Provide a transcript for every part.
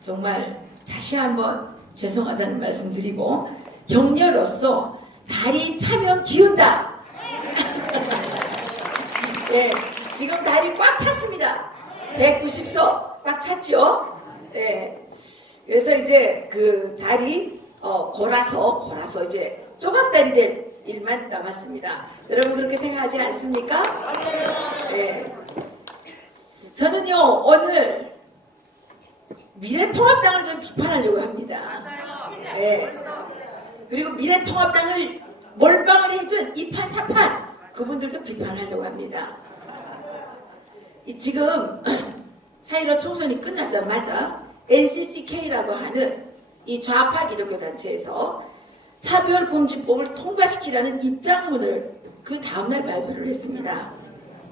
정말 다시 한번 죄송하다는 말씀 드리고 격려로서 다리 차면 기운다. 네, 지금 다리 꽉 찼습니다. 190석 꽉 찼죠. 네, 그래서 이제 그 다리 골아서 이제 조각다리 될 일만 남았습니다. 여러분 그렇게 생각하지 않습니까? 네. 저는요 오늘 미래통합당을 좀 비판하려고 합니다. 네. 그리고 미래통합당을 몰빵을 해준 이판사판 그분들도 비판하려고 합니다. 지금 4.15 총선이 끝나자마자 NCCK라고 하는 이 좌파 기독교 단체에서 차별금지법을 통과시키라는 입장문을 그 다음날 발표를 했습니다.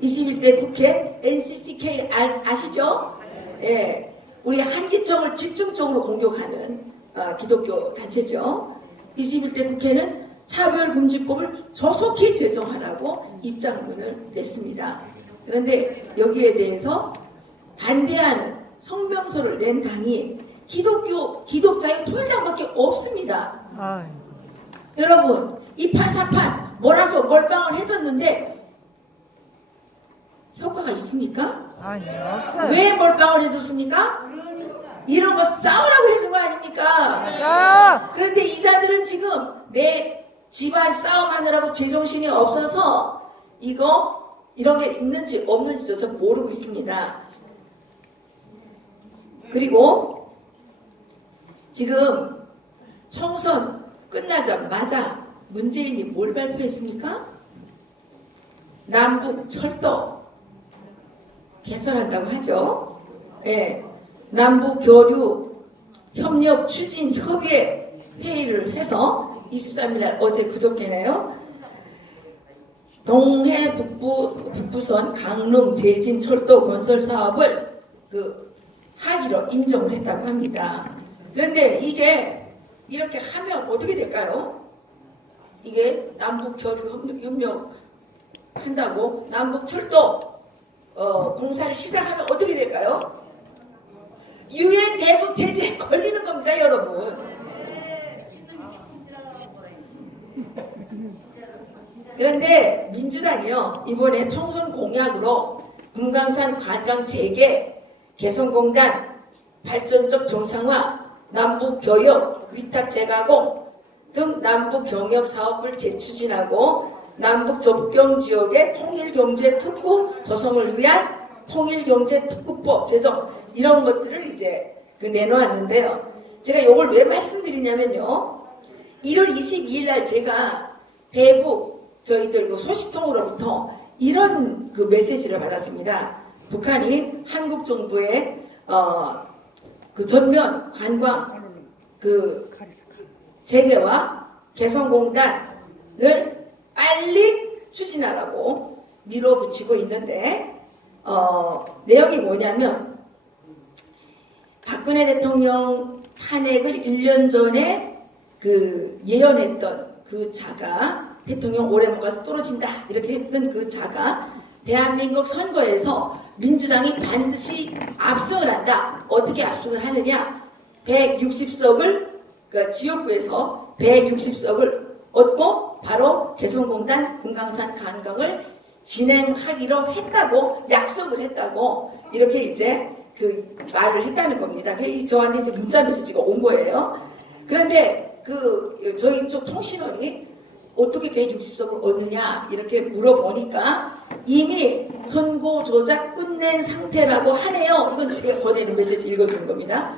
21대 국회 NCCK 아시죠? 예, 우리 한기총을 집중적으로 공격하는 기독교 단체죠. 21대 국회는 차별금지법을 조속히 제정하라고 입장문을 냈습니다. 그런데 여기에 대해서 반대하는 성명서를 낸 당이 기독자의 통일당밖에 없습니다. 여러분 이판사판 몰아서 몰빵을 해줬는데 효과가 있습니까? 없어요. 왜 몰빵을 해줬습니까? 이런 거 싸우라고 해준 거 아닙니까? 맞아. 그런데 이자들은 지금 내 집안 싸움하느라고 제정신이 없어서 이런 게 있는지 없는지조차 모르고 있습니다. 그리고 지금 총선 끝나자마자 문재인이 뭘 발표했습니까? 남북 철도 개선한다고 하죠. 예, 남북 교류 협력 추진 협의회 회의를 해서 23일날 어제 그저께네요. 동해 북부선 강릉 제진 철도 건설 사업을 하기로 인정을 했다고 합니다. 그런데 이게 이렇게 하면 어떻게 될까요? 이게 남북 교류 협력 한다고 남북 철도 공사를 시작하면 어떻게 될까요? 유엔 대북 제재에 걸리는 겁니다, 여러분. 그런데 민주당이요 이번에 총선 공약으로 금강산 관광 재개, 개성공단 발전적 정상화, 남북 교역, 위탁 재가공 등 남북 경역 사업을 재추진하고 남북 접경 지역의 통일경제 특구 조성을 위한 통일경제특구법 제정 이런 것들을 이제 내놓았는데요. 제가 이걸 왜 말씀드리냐면요. 1월 22일 날 제가 대북 저희들 소식통으로부터 이런 메시지를 받았습니다. 북한이 한국 정부의 전면 관광 재개와 개성공단을 빨리 추진하라고 밀어붙이고 있는데 내용이 뭐냐면 박근혜 대통령 탄핵을 1년 전에 예언했던 그 자가 대통령 오래 못 가서 떨어진다 이렇게 했던 그 자가 대한민국 선거에서 민주당이 반드시 압승을 한다. 어떻게 압승을 하느냐? 160석을 지역구에서 160석을 얻고 바로 개성공단 금강산 관광을 진행하기로 했다고 약속을 했다고 이렇게 이제 말을 했다는 겁니다. 저한테 이제 문자 메시지가 온 거예요. 그런데 저희 쪽 통신원이 어떻게 160석을 얻느냐 이렇게 물어보니까 이미 선고 조작 끝낸 상태라고 하네요. 이건 제가 보내는 메시지 읽어주는 겁니다.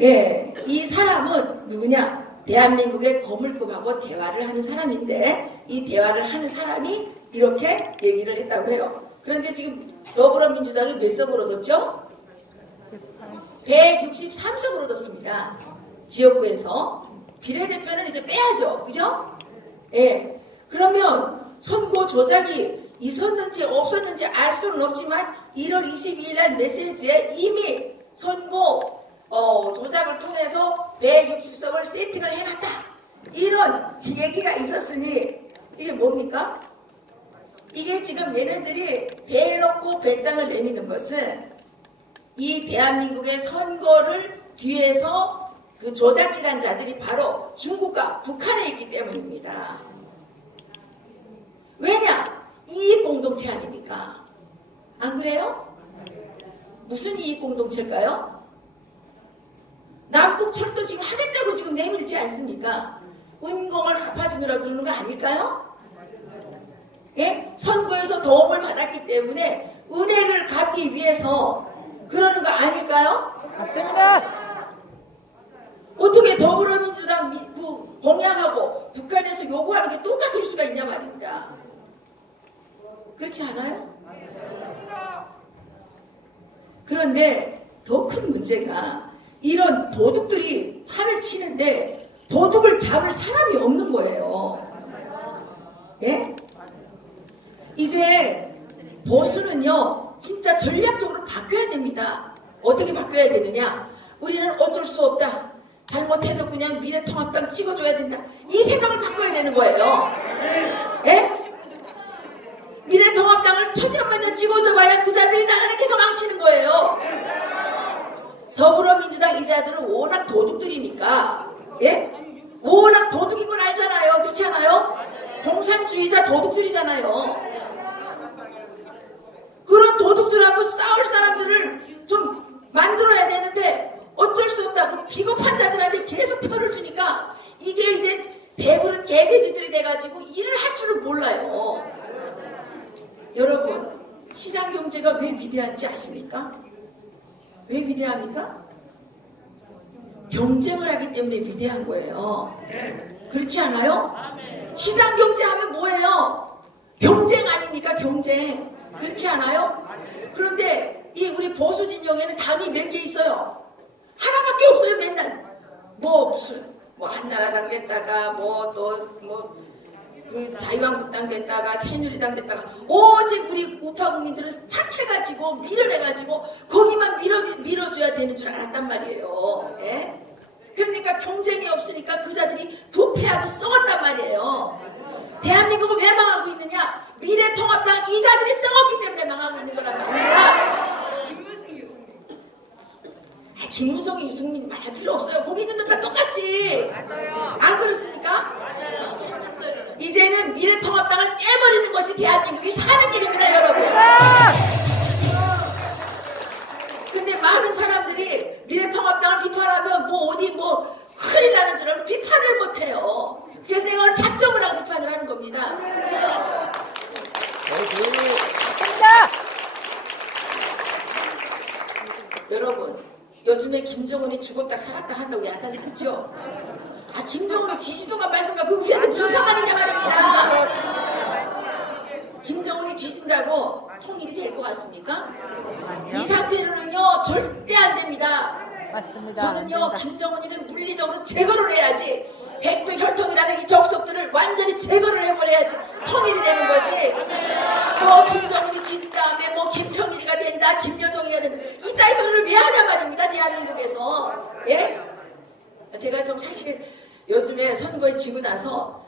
예, 이 사람은 누구냐? 대한민국의 거물급하고 대화를 하는 사람인데 이 대화를 하는 사람이 이렇게 얘기를 했다고 해요. 그런데 지금 더불어민주당이 몇 석을 얻었죠? 163석을 얻었습니다. 지역구에서. 비례대표는 이제 빼야죠. 그죠? 예. 그러면 선거 조작이 있었는지 없었는지 알 수는 없지만 1월 22일 날 메시지에 이미 선거 조작을 통해서 160석을 세팅을 해놨다. 이런 얘기가 있었으니 이게 뭡니까? 이게 지금 얘네들이 배에 넣고 배짱을 내미는 것은 이 대한민국의 선거를 뒤에서 그 조작질한 자들이 바로 중국과 북한에 있기 때문입니다. 왜냐? 이익공동체 아닙니까? 안 그래요? 무슨 이익공동체일까요? 남북철도 지금 하겠다고 지금 내밀지 않습니까? 은공을 갚아주느라 그러는 거 아닐까요? 예? 선거에서 도움을 받았기 때문에 은혜를 갚기 위해서 그러는 거 아닐까요? 맞습니다. 어떻게 더불어민주당 공약하고 북한에서 요구하는 게 똑같을 수가 있냐 말입니다. 그렇지 않아요? 그런데 더 큰 문제가 이런 도둑들이 판을 치는데 도둑을 잡을 사람이 없는 거예요. 예? 이제 보수는요 진짜 전략적으로 바뀌어야 됩니다. 어떻게 바뀌어야 되느냐? 우리는 어쩔 수 없다. 잘못해도 그냥 미래통합당 찍어줘야 된다. 이 생각을 바꿔야 되는 거예요. 예? 미래통합당을 천년만년 찍어줘봐야 그 자들이 나라를 계속 망치는 거예요. 더불어민주당 이자들은 워낙 도둑들이니까, 예? 워낙 도둑인 걸 알잖아요. 그렇지 않아요? 공산주의자 도둑들이잖아요. 그런 도둑들하고 싸울 사람들을 좀 만들어야 되는데 어쩔 수 없다. 그럼 비겁한 자들한테 계속 표를 주니까 이게 이제 배부른 개돼지들이 돼가지고 일을 할 줄을 몰라요. 여러분, 시장경제가 왜 위대한지 아십니까? 왜 위대합니까? 경쟁을 하기 때문에 위대한 거예요. 그렇지 않아요? 시장경제 하면 뭐예요? 경쟁 아닙니까? 경쟁. 그렇지 않아요? 그런데 이 우리 보수 진영에는 당이 몇 개 있어요? 하나밖에 없어요. 맨날 뭐 무슨 뭐 한나라당 됐다가 뭐 또 뭐 그 자유한국당 됐다가 새누리당 됐다가 오직 우리 우파 국민들은 착해가지고 밀어내가지고 거기만 밀어줘야 되는 줄 알았단 말이에요. 예? 그러니까 경쟁이 없으니까 그 자들이 부패하고 썩었단 말이에요. 대한민국은 왜 망하고 있느냐? 미래통합당 이자들이 썩었기 때문에 망하고 있는 거란 말입니다. 김무성이 유승민 말할 필요 없어요. 거기 있는 놈과 똑같지. 안 그렇습니까? 이제는 미래통합당을 깨버리는 것이 대한민국이 사는 길입니다, 여러분. 근데 많은 사람들이 미래통합당을 비판하면 뭐 어디 뭐 큰일 나는 줄 알고 비판을 못해요. 그래서 내가 오늘 작정을 하고 비판을 하는 겁니다. 여러분, 요즘에 김정은이 죽었다 살았다 한다고 야단이 많죠? 아, 김정은이 뒤지든가 말든가 그게 우리한테 무슨 상관이냐 말입니다. 김정은이 뒤진다고 통일이 될 것 같습니까? 이 상태로는요 절대 안 됩니다. 맞습니다. 저는요 김정은이는 물리적으로 제거를 해야지, 백두 혈통이라는 이 적석들을 완전히 제거를 해버려야지 통일이 되는 거지. 뭐 김정은이 뒤진 다음에 뭐 김평일이가 된다, 김여정이가 된다, 이따위 소리를 왜 하냐 말입니다. 대한민국에서. 예? 제가 좀 사실 요즘에 선거에 지고 나서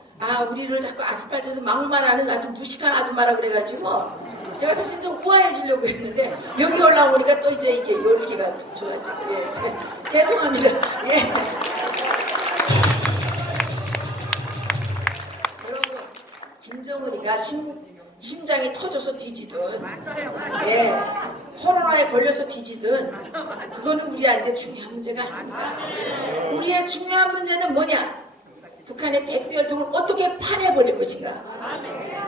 우리를 자꾸 아스팔트에서 막말하는 아주 무식한 아줌마라 그래가지고 제가 사실 좀 우아해지려고 했는데 여기 올라오니까 또 이제 이게 열기가 좋아지고, 예, 죄송합니다. 예. 여러분, 김정은이가 심장이 터져서 뒤지든, 예, 코로나에 걸려서 뒤지든 그거는 우리한테 중요한 문제가 아닙니다. 우리의 중요한 문제는 뭐냐? 북한의 백두혈통을 어떻게 파내버릴 것인가?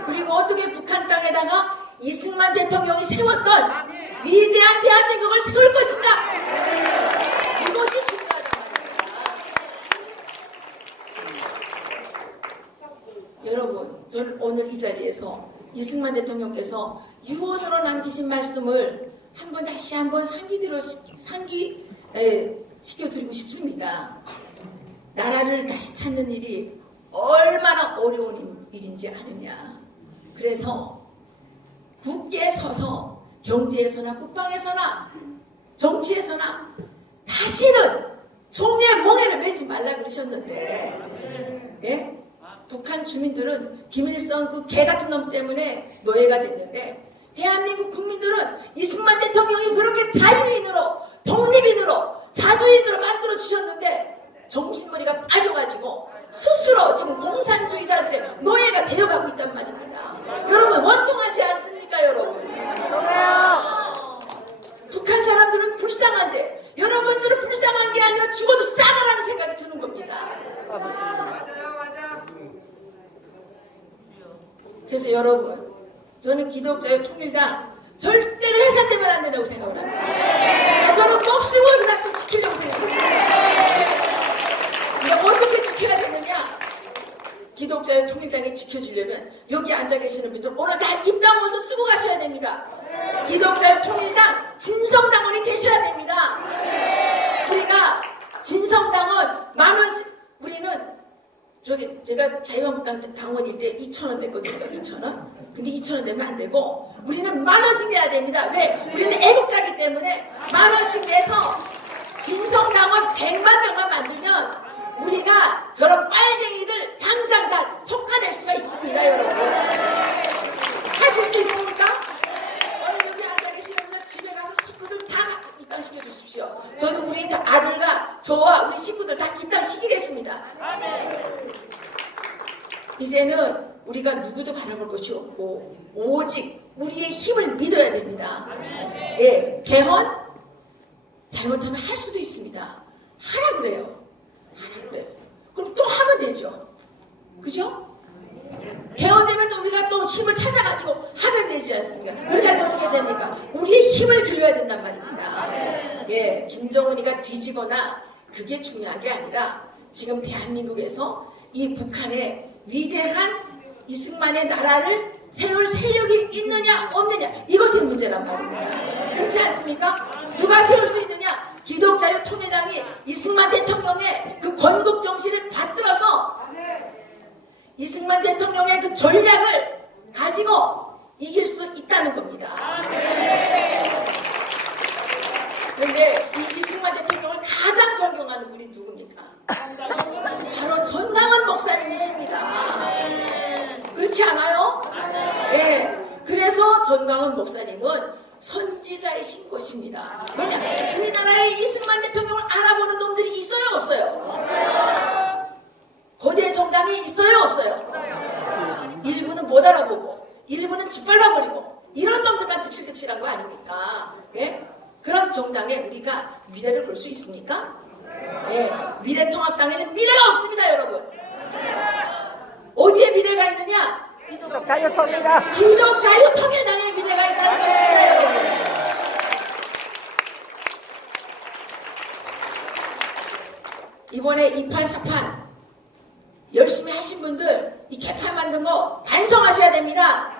그리고 어떻게 북한 땅에다가 이승만 대통령이 세웠던 위대한 대한민국을 세울 것인가? 이것이 중요하단 말입니다. 여러분, 저는 오늘 이 자리에서 이승만 대통령께서 유언으로 남기신 말씀을 다시 한번 상기시켜드리고 싶습니다. 나라를 다시 찾는 일이 얼마나 어려운 일인지 아느냐. 그래서 굳게 서서 경제에서나 국방에서나 정치에서나 다시는 종의 멍에를 매지 말라 그러셨는데, 예? 북한 주민들은 김일성 그 개 같은 놈 때문에 노예가 됐는데 대한민국 국민들은 이승만 대통령이 그렇게 자유인으로, 독립인으로, 자주인으로 만들어 주셨는데 정신머리가 빠져가지고 스스로 지금 공산주의자들의 노예가 되어가고 있단 말입니다. 여러분, 원통하지 않습니까, 여러분? 북한 사람들은 불쌍한데 여러분들은 불쌍한 게 아니라 죽어도 싸다라는 생각이 드는 겁니다. 그래서 여러분, 저는 기독자유통일당 절대로 해산되면 안 된다고 생각을 합니다. 저는 목숨을 낚시 지키려고 생각했어요. 그러니까 어떻게 지켜야 되느냐? 기독자유통일당이 지켜주려면 여기 앉아 계시는 분들 오늘 다 입당원서 쓰고 가셔야 됩니다. 기독자유통일당 진성당원이 되셔야 됩니다. 우리가 진성당원 우리는 제가 자유한국당 당원일 때 2,000원 냈거든요. 2,000원. 근데 2,000원 내면 안 되고 우리는 10,000원씩 내야 됩니다. 왜? 우리는 애국자이기 때문에 10,000원씩 내서 진성당원 100만 명만 만들면 우리가 저런 빨갱이들 당장 다 속아낼 수가 있습니다, 여러분. 하실 수 있습니까? 오늘 여기 앉아 계시는 분들 집에 가서 식구들 다 입당시켜 주십시오. 저도 우리 아들과 저와 우리 식구들 다 입당시키겠습니다. 이제는 우리가 누구도 바라볼 것이 없고 오직 우리의 힘을 믿어야 됩니다. 예, 개헌 잘못하면 할 수도 있습니다. 하라 그래요. 하라 그래요. 그럼 또 하면 되죠. 그죠? 개헌되면 또 우리가 또 힘을 찾아가지고 하면 되지 않습니까? 그렇게 하면 어떻게 됩니까? 우리의 힘을 길러야 된단 말입니다. 예, 김정은이가 뒤지거나 그게 중요한 게 아니라 지금 대한민국에서 이 북한의 위대한 이승만의 나라를 세울 세력이 있느냐 없느냐 이것이 문제란 말입니다. 그렇지 않습니까? 누가 세울 수 있느냐? 기독자유통일당이 이승만 대통령의 그 건국 정신을 받들어서 이승만 대통령의 그 전략을 가지고 이길 수 있다는 겁니다. 그런데 이 이승만 대통령을 가장 존경하는 분이 누굽니까? 바로 전광훈 목사님이십니다. 그렇지 않아요? 예. 그래서 전광훈 목사님은 선지자이신 것입니다. 왜냐? 우리나라에 이승만 대통령을 알아보는 놈들이 있어요, 없어요? 없어요. 거대 정당에 있어요, 없어요? 일부는 못 알아보고, 일부는 짓밟아버리고, 이런 놈들만 득실득실한 거 아닙니까? 예? 그런 정당에 우리가 미래를 볼 수 있습니까? 예. 미래통합당에는 미래가 없습니다, 여러분. 어디에 미래가 있느냐? 기독자유통일당. 기독자유통일당에 미래가 있다는 것입니다, 여러분. 이번에 2848 열심히 하신 분들 이 개판 만든 거 반성하셔야 됩니다.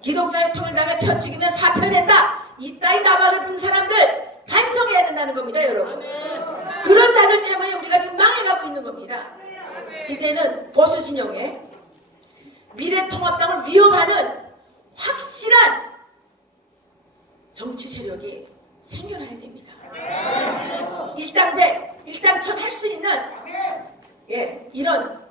기독자유통일당에 표 찍으면 사표된다. 이따위 나발을 부른 사람들 반성해야 된다는 겁니다, 여러분. 그런 자들 때문에 우리가 지금 망해가고 있는 겁니다. 이제는 보수 진영에 미래통합당을 위협하는 확실한 정치 세력이 생겨나야 됩니다. 일당백, 일당천 할 수 있는 예, 이런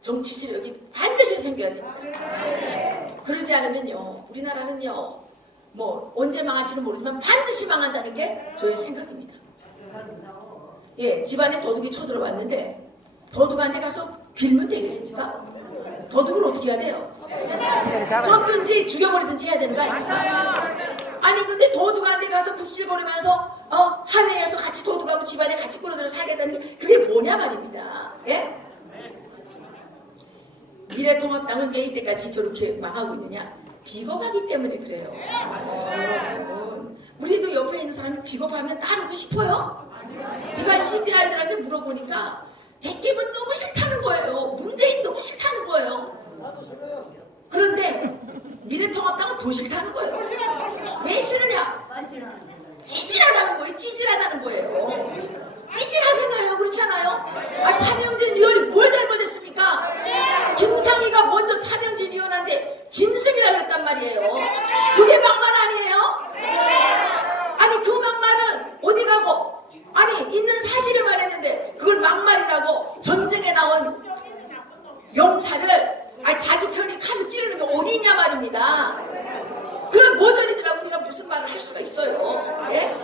정치 세력이 반드시 생겨야 됩니다. 그러지 않으면요, 우리나라는요, 뭐 언제 망할지는 모르지만 반드시 망한다는 게 저의 생각입니다. 예, 집안에 도둑이 쳐들어왔는데 도둑한테 가서 빌면 되겠습니까? 도둑을 어떻게 해야 돼요? 쫓든지 죽여버리든지 해야 되는 거 아닙니까? 아니 근데 도둑한테 가서 굽실거리면서 하회해서 같이 도둑하고 집안에 같이 끌어들여 살겠다는 게 그게 뭐냐 말입니다. 예? 미래통합당은 왜 이때까지 저렇게 망하고 있느냐? 비겁하기 때문에 그래요. 여러분, 우리도 옆에 있는 사람이 비겁하면 따르고 싶어요? 제가 20대 아이들한테 물어보니까 백기문 너무 싫다는 거예요. 문재인 너무 싫다는 거예요. 그런데 미래통합당은 더 싫다는 거예요. 왜 싫으냐? 찌질하다는 거예요. 찌질하다는 거예요. 찌질하잖아요. 그렇잖아요? 차명진 의원이 뭘 잘못했습니까? 김상희가 먼저 차명진 의원한테 짐승이라 그랬단 말이에요. 그게 막말 아니에요? 아니 그 막말은 어디 가고 아니 있는 사실을 말했는데 그걸 막말이라고 전쟁에 나온 영사를 자기 편이 칼로 찌르는 게 어디 있냐 말입니다. 그걸 모조리더라고 우리가 무슨 말을 할 수가 있어요. 예?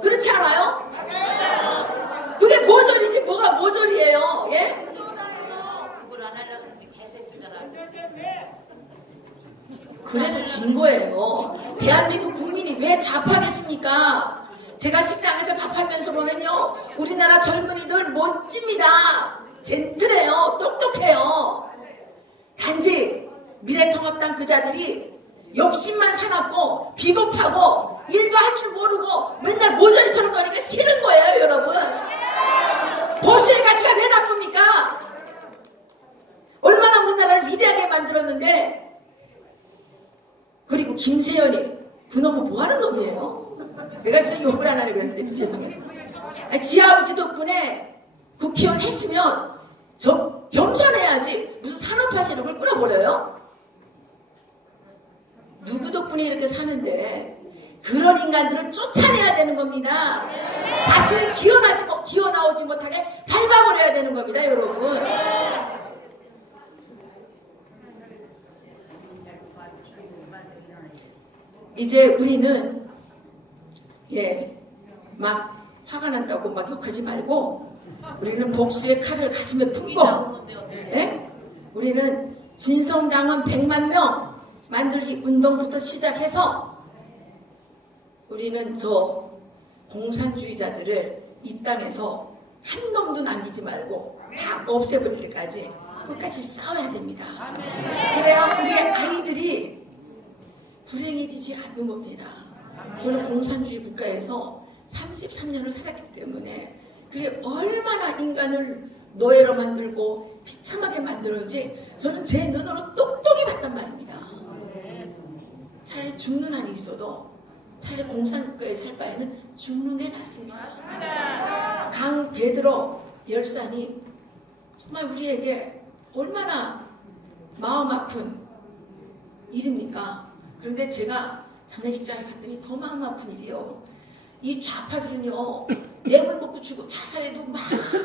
그렇지 않아요? 그게 모조리지 뭐가 모조리예요. 예? 그래서 진 거예요. 대한민국 국민이 왜 좌파겠습니까? 제가 식당에서 밥하면서 보면요, 우리나라 젊은이들 멋집니다. 젠틀해요. 똑똑해요. 단지 미래통합당 그자들이 욕심만 사납고 비겁하고 일도 할 줄 모르고 맨날 모조리처럼 거니까 싫은 거예요, 여러분. 보수의 가치가 왜 나쁩니까? 얼마나 우리나라를 위대하게 만들었는데. 그리고 김세연이 그놈은 뭐하는 놈이에요? 내가 진짜 욕을 안 하려고 그랬는데 죄송해요. 지 아버지 덕분에 국회의원 했으면 저 겸손해야지 무슨 산업화 세력을 끌어버려요? 누구 덕분에 이렇게 사는데 그런 인간들을 쫓아내야 되는 겁니다. 다시는 기어나오지 못하게 밟아버려야 되는 겁니다, 여러분. 이제 우리는 막 화가 난다고 막 욕하지 말고 우리는 복수의 칼을 가슴에 품고 우리는 진성당원 100만 명 만들기 운동부터 시작해서 우리는 저 공산주의자들을 이 땅에서 한 놈도 남기지 말고 다 없애버릴 때까지 끝까지 싸워야 됩니다. 그래야 우리의 아이들이 불행해지지 않는 겁니다. 저는 공산주의 국가에서 33년을 살았기 때문에 그게 얼마나 인간을 노예로 만들고 비참하게 만들었지 저는 제 눈으로 똑똑히 봤단 말입니다. 차라리 죽는 한이 있어도 차라리 공산국가에 살 바에는 죽는 게 낫습니다. 강 베드로 열사님 정말 우리에게 얼마나 마음 아픈 일입니까? 그런데 제가 장례식장에 갔더니 더 마음 아픈 일이요. 이 좌파들은요, 뇌물 먹고 죽고 자살해도 막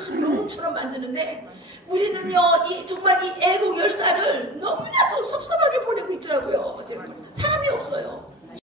영웅처럼 만드는데 우리는요, 정말 이 애국 열사를 너무나도 섭섭하게 보내고 있더라고요. 사람이 없어요.